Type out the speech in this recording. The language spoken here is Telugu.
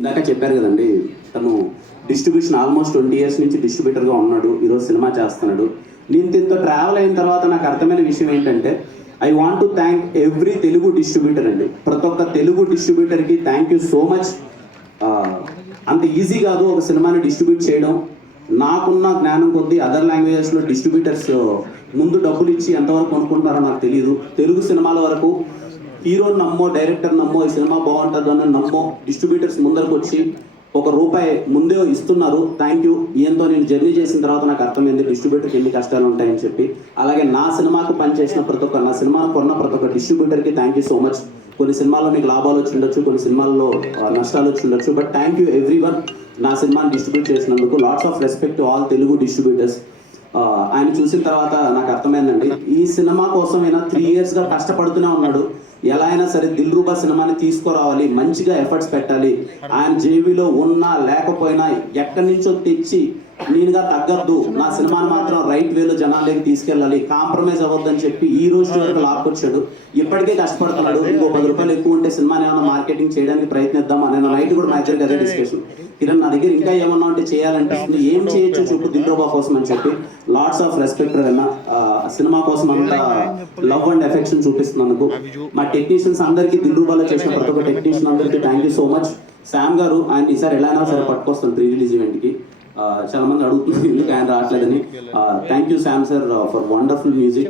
ఇందాక చెప్పారు కదండి, తను డిస్ట్రిబ్యూషన్ ఆల్మోస్ట్ 20 years నుంచి డిస్ట్రిబ్యూటర్గా ఉన్నాడు, ఈరోజు సినిమా చేస్తున్నాడు. నేను దీంతో ట్రావెల్ అయిన తర్వాత నాకు అర్థమైన విషయం ఏంటంటే, I want to thank every Telugu distributor అండి. ప్రతి ఒక్క తెలుగు డిస్ట్రిబ్యూటర్కి థ్యాంక్ యూ సో మచ్. అంత ఈజీ కాదు ఒక సినిమాని డిస్ట్రిబ్యూట్ చేయడం. నాకున్న జ్ఞానం కొద్దీ అదర్ లాంగ్వేజెస్లో డిస్ట్రిబ్యూటర్స్ ముందు డబ్బులు ఇచ్చి ఎంతవరకు కొనుక్కుంటారో నాకు తెలియదు. తెలుగు సినిమాల వరకు హీరోని నమ్మో, డైరెక్టర్ నమ్మో, ఈ సినిమా బాగుంటుందని నమ్మో డిస్ట్రిబ్యూటర్స్ ముందరకు వచ్చి ₹1 ముందే ఇస్తున్నారు. Thank you. ఈయంతో నేను జర్నీ చేసిన తర్వాత నాకు అర్థమైంది డిస్ట్రిబ్యూటర్కి ఎన్ని కష్టాలు ఉంటాయని చెప్పి. అలాగే నా సినిమాకు పనిచేసిన ప్రతి ఒక్క, నా సినిమాను కొన్న ప్రతి ఒక్క డిస్ట్రిబ్యూటర్కి థ్యాంక్ యూ సో మచ్. కొన్ని సినిమాల్లో మీకు లాభాలు వచ్చి ఉండొచ్చు, కొన్ని సినిమాల్లో నష్టాలు వచ్చి ఉండొచ్చు, but thank you every one నా సినిమాని డిస్ట్రిబ్యూట్ చేసినందుకు. Lots of respect to all Telugu distributors. ఆయన చూసిన తర్వాత నాకు అర్థమైందండి, ఈ సినిమా కోసం ఆయన 3 yearsగా కష్టపడుతూనే ఉన్నాడు. ఎలా అయినా సరే దిల్రూబా సినిమాని తీసుకురావాలి, మంచిగా ఎఫర్ట్స్ పెట్టాలి. ఆయన జేబీలో ఉన్నా లేకపోయినా ఎక్కడి నుంచో తెచ్చి నేనుగా తగ్గద్దు, నా సినిమాని మాత్రం రైట్ వేలో జనాలకి తీసుకెళ్ళాలి, కాంప్రమైజ్ అవ్వద్దని చెప్పి ఈ రోజు వరకు లాక్కొచ్చాడు. ఇప్పటికే కష్టపడుతున్నాడు. ఇంకో ₹10 ఎక్కువ ఉంటే సినిమాని ఏమైనా మార్కెటింగ్ చేయడానికి ప్రయత్నిద్దాం. నేను నైట్ కూడా మా ఇద్దరికి అదే డిస్కషన్. కిరణ్, నా దగ్గర ఇంకా ఏమన్నా ఉంటే చేయాలనిపిస్తుంది, ఏం చేయొచ్చు చెప్పు దిల్రూబా కోసం అని చెప్పి. లాట్స్ ఆఫ్ రెస్పెక్ట్ అన్న, సినిమా కోసం అంత లవ్ అండ్ ఎఫెక్షన్ చూపిస్తున్నందుకు. మా టెక్నీషియన్స్ అందరికీ, దిల్రూబాలో చేసిన ప్రతి ఒక్క టెక్నీషియన్ అందరికీ thank you so much. Sam గారు, ఆయన ఈసారి ఎలా అయినా సరే పట్టుకొస్తాను ప్రీ రిలీజ్ ఈవెంట్కి. చాలా మంది అడుగుతున్నారు ఎందుకు ఆయన రావట్లేదని. Thank you Sam sir for wonderful music.